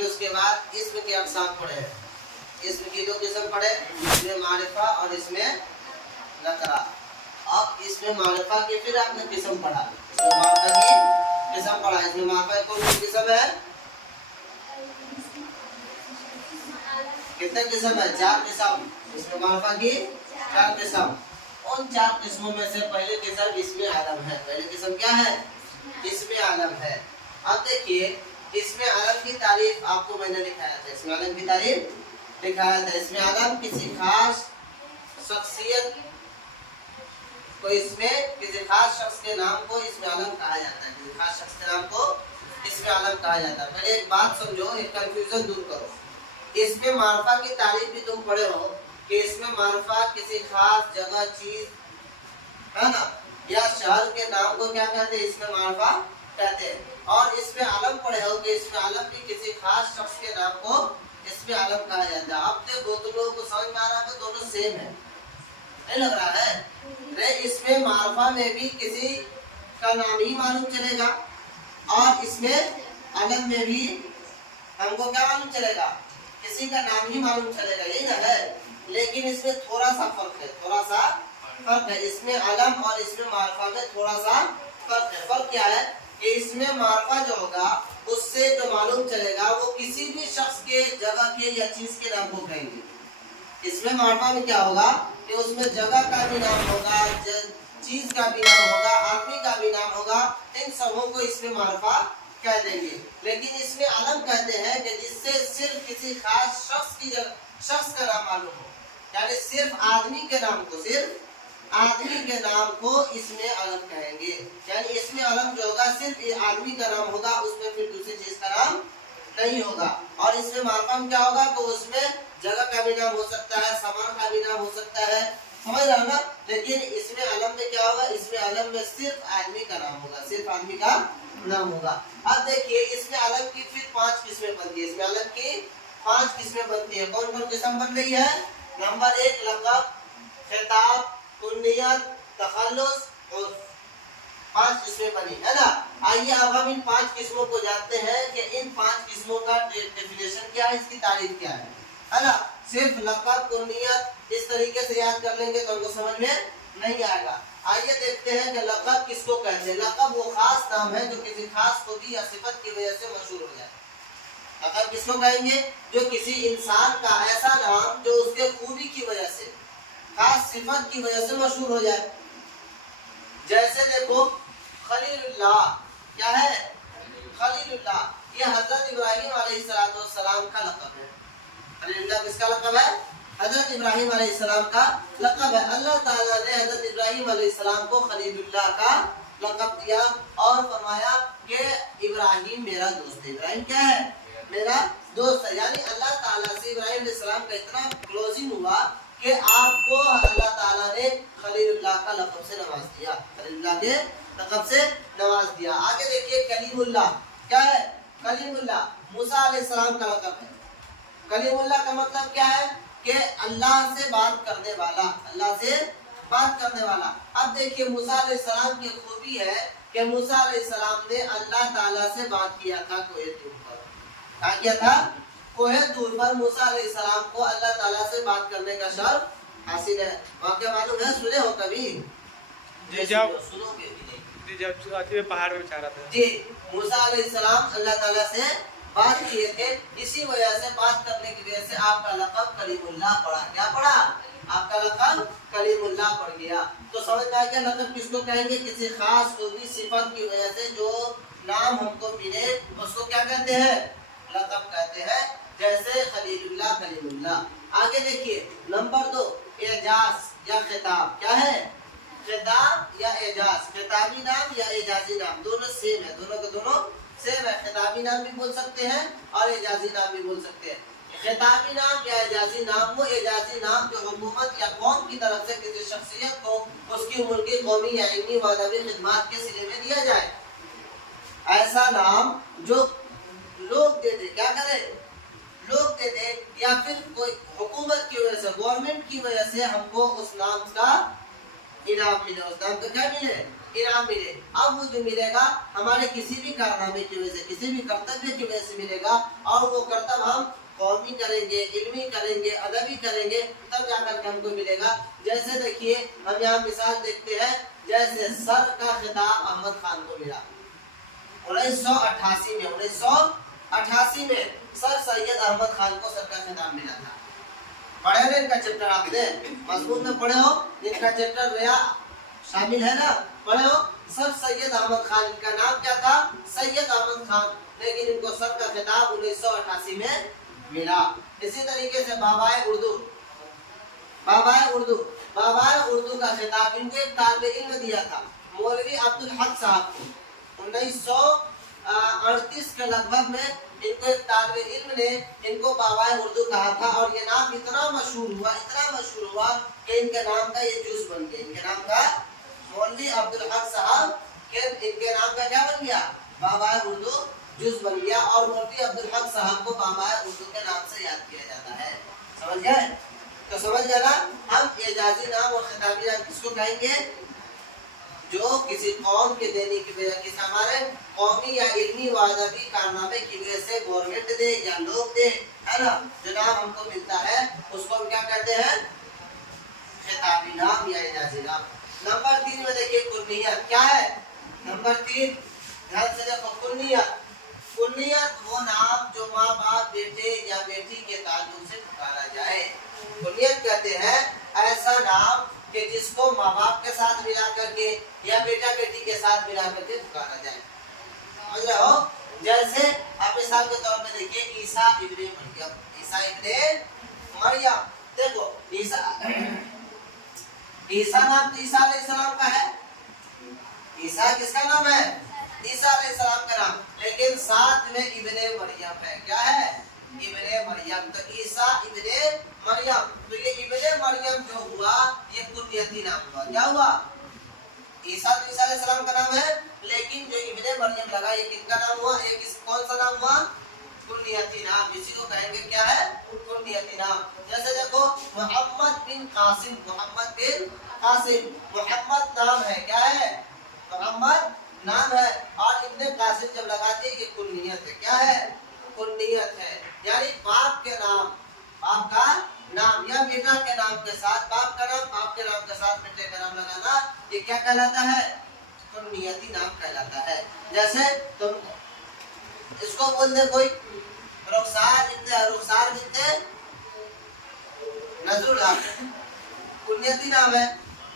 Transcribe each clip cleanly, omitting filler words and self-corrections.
फिर उसके बाद इसम के अक़साम पढ़े हैं। इसम की 2 किस्म पढ़े, इसमें मारिफा और इसमें नकरा। अब इसमें मारिफा की फिर आपने किस्म पढ़ा, इसमें मारिफा की किस्म पढ़ा। इसमें मारिफा कौन सी किस्म है? कितने किस्म है? 4 किस्म। इसमें मारिफा की 4 किस्म। उन 4 किस्मों में से पहली किस्म इसमें आलम है। पहली किस्म क्या है? इसमें आलम है। अब देखिए इसमें आलम की तारीफ आपको मैंने लिखाया था, इसमें आलम की तारीफ लिखाया था। इसमें आलम किसी खास शख्सियत को, इसमें किसी खास शख्स के नाम को इसमें आलम कहा जाता है। किसी खास शख्स के नाम को इसमें आलम कहा जाता है। पहले एक बात समझो, एक कंफ्यूजन दूर करो। इसमें मारिफा की तारीफ भी तुम पढ़े हो कि इसमें मारिफा किसी खास जगह, चीज है ना, या शहर के नाम को क्या कहते हैं? इसमें मारिफा कहते हैं। और इसमें आलम पढ़े हो कि इसमें आलम भी किसी खास शख्स के नाम को इसमें आलम कहा जाता है। अब देखो तुम लोगों को समझ में आ रहा है, दोनों सेम है, नहीं लग रहा है? रे इसमें मारिफा में भी किसी का नाम ही मालूम चलेगा और इसमें आलम में भी हमको क्या मालूम चलेगा? किसी का नाम ही मालूम चलेगा, यही ना है। लेकिन इसमें थोड़ा सा फर्क है, थोड़ा सा फर्क है। इसमें आलम और इसमें मारिफा में थोड़ा सा फर्क है। फर्क क्या है कि इसमें मारिफा जो होगा उससे जो मालूम चलेगा वो किसी भी शख्स के, जगह के या चीज के नाम को कहेंगे। इसमें मारिफा में क्या होगा कि उसमें जगह का भी नाम होगा, चीज का भी नाम होगा, आदमी का भी नाम होगा, इन सबों को इसमें मारिफा कह देंगे। लेकिन इसमें आलम कहते हैं कि जिससे सिर्फ किसी खास शख्स की जगह, शख्स का नाम मालूम हो, यानी सिर्फ आदमी के नाम को, सिर्फ आदमी के नाम को इसमें आलम कहेंगे। यानी इसमें आलम जो होगा सिर्फ आदमी का नाम होगा, उसमें फिर दूसरी चीज का नाम नहीं होगा। और इसमें मारिफा में क्या होगा तो उसमें जगह का भी नाम हो सकता है, सामान का भी नाम हो सकता है, समझ रहे हो ना? लेकिन इसमें आलम में क्या होगा? इसमें आलम में सिर्फ आदमी का नाम होगा, सिर्फ आदमी का नाम होगा। अब देखिए इसमें आलम की फिर 5 किस्में बनती है। इसमें आलम की 5 किस्में बनती है। कौन कौन किस्म बन रही है? नंबर 1 लक़ब, खिताब, कुन्नियत, तखल्लुस और 5 किस्में बनी है ना। आइए अब हम इन 5 किस्मों को जानते हैं कि इन 5 किस्मों का डेफिनेशन क्या है, इसकी तारीफ क्या है ना। सिर्फ लक़ब, कुन्नियत इस तरीके से याद कर लेंगे तो हमको समझ में नहीं आएगा। आइए देखते हैं कि लक़ब किसको कहते हैं। लक़ब वो खास नाम है जो किसी खास खूबी या सिफत की वजह से मशहूर हो जाए। लक़ब किसको कहेंगे? जो किसी इंसान का ऐसा नाम जो उसके खूबी की वजह से, खास सिफत की वजह से मशहूर हो जाए। जैसे देखो खलीलुल्लाह क्या है? खलीलुल्लाह ये हजरत इब्राहिम अलैहिस्सलाम का लक़ब है। खलीलुल्लाह किसका लक़ब है? हजरत इब्राहिम अलैहिस्सलाम का लक़ब है। अल्लाह ताला ने हजरत इब्राहिम अलैहिस्सलाम को खलीलुल्लाह का लक़ब दिया और फरमाया कि इब्राहिम मेरा दोस्त है। इब्राहिम क्या है? मेरा दोस्त है। यानी अल्लाह ताला से इब्राहिम अलैहिस्सलाम का इतना क्लोजिंग हुआ कि आपको अल्लाह ताला ने खलीलुल्लाह का लक़ब से नवाज दिया, खलीलुल्लाह के लक़ब से नवाज दिया। आगे देखिए कलीमुल्लाह क्या है? कलीमुल्लाह मूसा अलैहिस्सलाम का लक़ब है। कलीमुल्लाह का मतलब क्या है कि अल्लाह से बात करने वाला, अल्लाह से बात करने वाला। अब देखिए मूसा अलैहिस्सलाम की खूबी है कि मूसा अलैहिस्सलाम ने अल्लाह ताला से बात किया था कोहे तूर पर। क्या किया था? कोहे तूर पर मूसा अलैहिस्सलाम को अल्लाह ताला से बात करने का शर्फ हासिल है। वाक़या मालूम है? सुने हो कभी? सुनोगे भी नहीं। जब पहाड़ में चढ़ा था जी, मूसा अलैहिस्सलाम अल्लाह ताला से बात किए थे, इसी वजह से बात करने की वजह से आपका लक़ब कलीमुल्लाह पड़ा। क्या पड़ा? आपका लक़ब कलीमुल्लाह पड़ गया। तो समझ में आ गया लक़ब किसको कहेंगे? किसी खास खूबी सिफत की वजह से जो नाम हमको मिले उसको क्या कहते हैं? लक़ब कहते हैं। जैसे खलीलुल्लाह, कलीमुल्लाह। आगे देखिए नंबर 2 एजाज या खिताब। क्या है? खिताब या एजाज। खिताबी नाम या एजाजी नाम दोनों सेम है, दोनों के दोनों सेम है। खिताबी नाम भी बोल सकते हैं और एजाजी नाम भी बोल सकते हैं। खिताबी नाम या एजाजी नाम वो एजाजी नाम जो हुकूमत या कौम की तरफ से किसी शख्सियत को उसकी मुल्की, कौमी या इल्मी व अदबी खिदमत के सिले में दिया जाए। ऐसा नाम जो लोग दे दे, क्या करे? लोग दे दे या फिर कोई हुकूमत की वजह से, गवर्नमेंट की वजह से हमको उस नाम का इनाम मिले, उस नाम का क्या मिले? इनाम मिले। अब वो जो मिलेगा हमारे किसी भी कारनामे की वजह से, किसी भी कर्तव्य की वजह से मिलेगा, और वो कर्तव्य हम कौमी करेंगे, इल्मी करेंगे, अदबी करेंगे, तब जाकर के हमको मिलेगा। जैसे देखिए हम यहाँ मिसाल देखते हैं, जैसे सर का खिताब अहमद खान को मिला 1988 में। 1988 में सर सैयद अहमद खान को सर का खिताब मिला था। पढ़े ना इनका चैप्टर आपने मजमून में पढ़े हो, इनका चैप्टर रिया शामिल है ना, पढ़े हो। सर सैयद अहमद खान, इनका नाम क्या था? सैयद अहमद खान, लेकिन इनको सर का खिताब 1988 में मिला। इसी तरीके से बाबाए उर्दू, बाबाए उर्दू, बाबाए उर्दू का खिताब इनको एक तालिबे इल्म दिया था मौलवी अब्दुल हक साहब को। 1938 के लगभग में इनको एक तालिबे इल्म ने इनको बाबाए उर्दू कहा था, और ये नाम इतना मशहूर हुआ, इतना मशहूर हुआ कि इनके नाम का ये जूस बन गया। इनके नाम का मौलवी अब्दुल हक साहब के इनके नाम का क्या बन गया? बाबाए उर्दू जूस बन गया, और मौलवी अब्दुल हक साहब को बाबाए उर्दू के नाम से याद किया जाता है। समझ गए? तो समझ गए ना, हम एजाजी नाम और खिताबी नाम किसको कहेंगे? जो किसी कौम के देने की वजह, किसी हमारे कौमी या इल्मी व अदबी कारनामे की वजह से गवर्नमेंट दे या लोग दे, है ना, जो नाम हमको मिलता है उसको हम क्या कहते हैं? खिताबी नाम या एजाजी नाम। नंबर 3 में देखिए कुन्नियत क्या है? नंबर 3 ध्यान से देखो, कुन्नियत। कुन्नियत वो नाम जो माँ बाप बेटे या बेटी के ताल्लुक से पुकारा जाए। कुन्नियत कहते हैं ऐसा नाम कि जिसको माँ बाप के साथ मिला करके या बेटा बेटी के साथ मिला करके पुकारा जाए। समझ रहे हो? जैसे आप मिसाल के तौर पे देखिए ईसा इब्ने मरियम, ईसा इब्ने मरियम। देखो ईसा नाम तो ईसा अलैहिस्सलाम का है। ईसा किसका नाम है? ईसा अलैहिस्सलाम का नाम, लेकिन साथ में इब्ने मरियम है। क्या है? इब्ने मरियम। तो ईसा इब्ने मरियम, तो ये इब्ने मरियम जो हुआ ये कुन्यती नाम हुआ। क्या हुआ? ईसा तो ईसा अलैहिस्सलाम का नाम है, लेकिन जो इब्ने मरियम लगा ये किसका नाम हुआ? ये कौन सा नाम हुआ? कुन्यती नाम। इसी को कहेंगे क्या है? कुन्यती नाम। जैसे देखो मोहम्मद बिन कासिम, मोहम्मद बिन कासिम, मोहम्मद नाम है। क्या है? मोहम्मद नाम है, और इब्ने कासिम जब लगाते हैं ये कुन्नियत है। क्या है? कुन्नियत है, यानी बाप के नाम, बाप का नाम या बेटा के नाम के साथ बाप का नाम, बाप के नाम के साथ बेटे का नाम लगाना, ये क्या कहलाता है? कुन्नियती नाम कहलाता है। जैसे तुम इसको बोल दे कोई रुखसार बिनते नजरुल्लाह, कुन्नियती नाम है।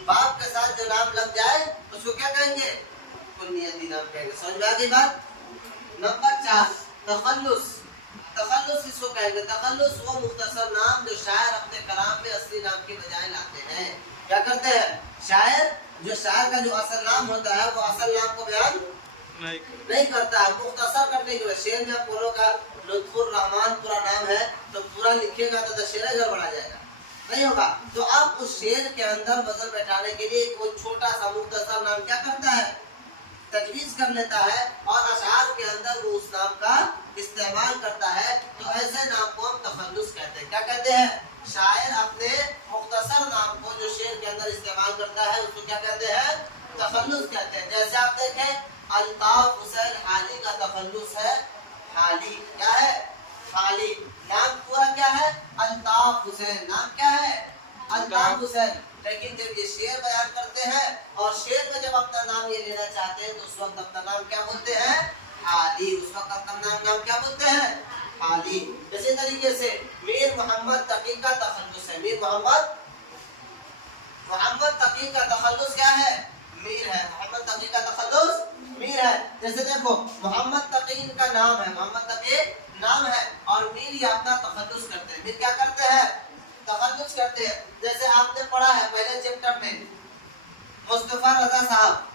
बाप के साथ जो नाम लग जाए उसको क्या कहेंगे? कुन्नियती नाम कहेंगे। समझ में आ गई बात? नंबर 4 तखल्लुस। तखल्लुस इसको कहेंगे। तखल्लुस वो मुख्तसर नाम जो शायर अपने कलाम में असली नाम के बजाय लाते हैं। क्या करते हैं? शायर जो शायर का जो असल नाम होता है वो असल नाम को बयान नहीं करता है, मुख्तसर करने के लिए। शेर में आप का लुत्फुर रहमान पूरा नाम है तो पूरा लिखिएगा तो शेर गड़बड़ा जाएगा, नहीं होगा। तो आप उस शेर के अंदर वजन बैठाने के लिए वो छोटा सा मुख्तसर नाम क्या करता है? तजवीज कर लेता है, और अशआर के अंदर वो उस नाम का इस्तेमाल करता है। तो ऐसे नाम को हम तखल्लुस कहते हैं। क्या कहते हैं? शायर अपने मुख्तसर नाम को जो शेर के अंदर इस्तेमाल करता है उसको क्या कहते हैं? तखल्लुस कहते हैं। जैसे आप देखें अल्ताफ हुसैन हाली का तखल्लुस है हाली। क्या है? हाली। नाम पूरा क्या है? अल्ताफ हुसैन। नाम क्या है? अल्ताफ हुसैन। लेकिन जब ये शेर बयान करते हैं और शेर में जब अपना नाम ये लेना चाहते हैं तो उस वक्त अपना नाम क्या बोलते हैं? हाली। उस वक्त अपना नाम क्या बोलते हैं? हाली। इसी तरीके से मीर मोहम्मद तकी का तखल्लुस है। मीर मोहम्मद तकी का तखल्लुस क्या है? मीर है। मोहम्मद तकी का तखल्लुस मीर है। जैसे देखो मोहम्मद तकी इनका नाम है, मोहम्मद तकी नाम है, और मीर ये अपना तखल्लुस करते हैं। मीर क्या करते हैं? तखल्लुस करते हैं। जैसे आपने पढ़ा है पहले चैप्टर में मुस्तफा रजा साहब,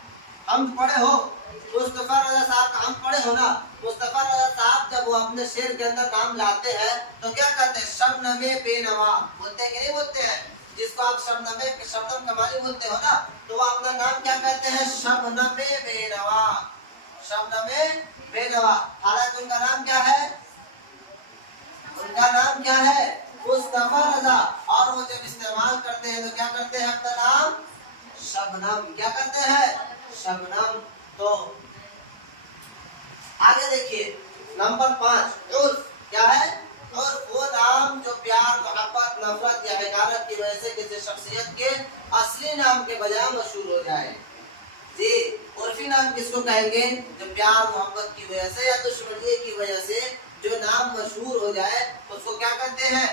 हम पढ़े हो मुस्तफा रजा साहब का, हम पढ़े हो ना। मुस्तफा रजा साहब जब वो अपने शेर के अंदर नाम लाते हैं तो क्या कहते हैं? शबनमे बेनवा बोलते हैं कि नहीं बोलते हैं? जिसको आप शबनम कमाली बोलते हो ना, तो वो अपना नाम क्या कहते हैं? शबनमे बेनवा, शबनमे बेनवा। हालांकि उनका नाम क्या है? उनका नाम क्या है? मुस्तफा रजा। और वो जब इस्तेमाल करते हैं तो क्या करते हैं? अपना नाम शबनम क्या करते हैं? शबनम। तो आगे देखिए नंबर 5 उर्फ क्या है? और वो नाम जो प्यार, मोहब्बत, नफरत या हकारत की वजह से किसी शख्सियत के असली नाम के बजाय मशहूर हो जाए। जी, उर्फी नाम किसको कहेंगे? जो प्यार मोहब्बत की वजह से या दुश्मनी की वजह से जो नाम मशहूर हो जाए उसको क्या कहते हैं?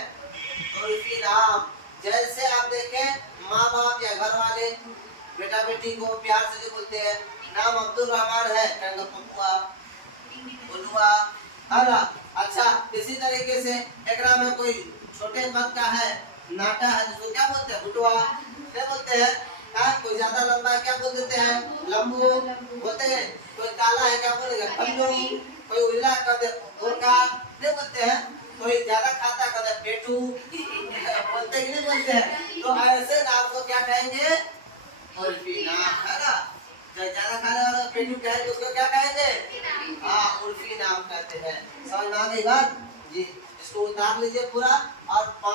उर्फी नाम। जैसे आप देखें माँ बाप या घर वाले बेटा बेटी को प्यार से जो बोलते हैं, नाम अब्दुल रहमान है, कहेंगे पप्पुआ, बुलुआ, है ना? अच्छा, इसी तरीके से एक नाम है कोई छोटे पद का है, नाटा है, जिसको क्या बोलते हैं? बुटुआ, क्या बोलते हैं? कोई ज्यादा लंबा है क्या बोल देते हैं? लंबू बोलते हैं। कोई काला है क्या बोलेगा? कल्लू। कोई उल्ला कर दे उर्का, नहीं बोलते हैं। कोई ज्यादा खाता कर दे पेटू, बोलते कि नहीं बोलते हैं? तो ऐसे नाम को क्या कहेंगे? उर्फी नाम, है ना? जो ज्यादा खाने वाला पेटू कहेंगे उसको क्या कहेंगे? हाँ, उर्फी नाम कहते हैं। समझ में आ गई बात? जी, इसको उतार लीजिए पूरा और